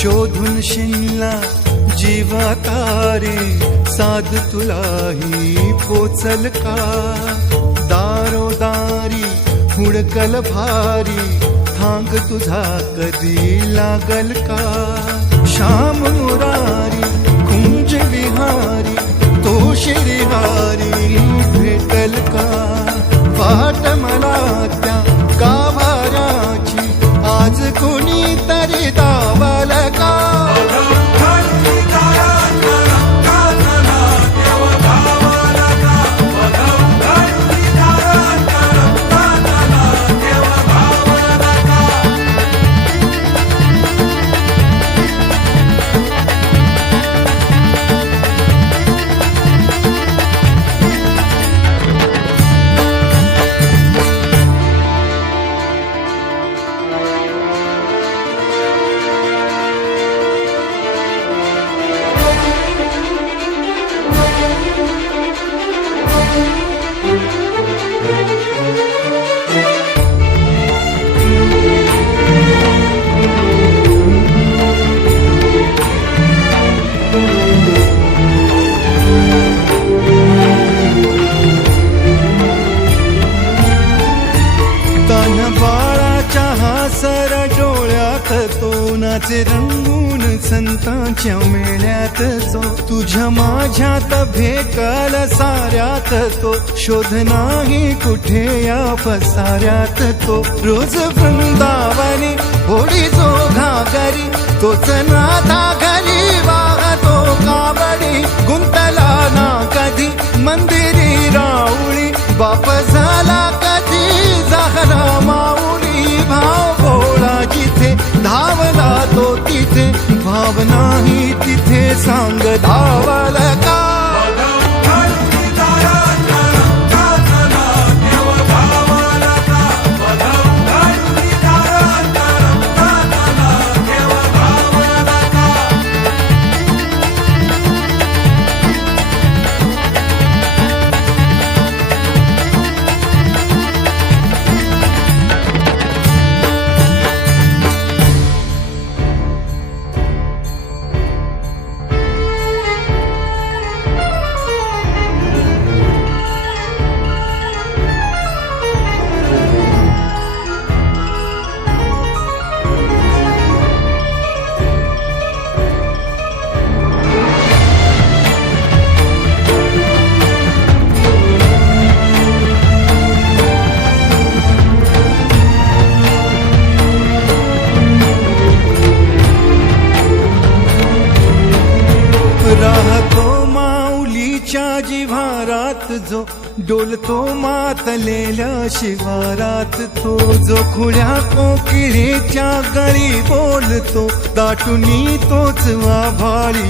शोधून शिनला जीवा तारे साध तुलाही पोचल का दारोदारी हुडकल भारी थांग तुझा कधी लागल का श्याम मुरारी कुंज विहारी तो श्रीहारी भेटल का वाट मला त्या गाभाऱ्याची आज कोणी तरी दावल का सर डोळ्यात तो नाचे रंगून संतांच्या मेळ्यात जो तुझ्या माझ्यात भेकल साऱ्यात तो शोध नाही कुठे या पसाऱ्यात तो रोज वृंदावनी होडी जो घागरी तोच नाथा घरी वाहतो कावडी गुंतला ना कधी मंदिरी राऊळी बाप झाला कधी झाला माऊली भाव भोळा जिथे धावला तो तिथे भाव नाही तिथे सांग धावल का राहतो माऊलीच्या जिव्हारात जो डोलतो मातलेल्या शिवारात तो जो खुळ्या कोकिळेच्या गळी बोलतो दाटुनी तोच आभाळी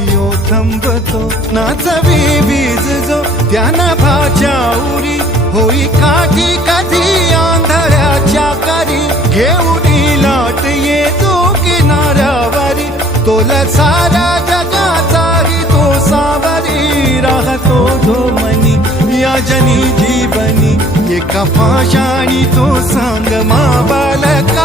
थांबतो नाचवी बीज जो त्या नभाच्या उरी होई काठी कधी आंधळ्याच्या करी घेऊन लाट येतो किनाऱ्यावरी तोला सारा जगाचाही तो सावरी राहतो धो मनी या जनी जीवनी एका पाशाणी तो सांग मा बालका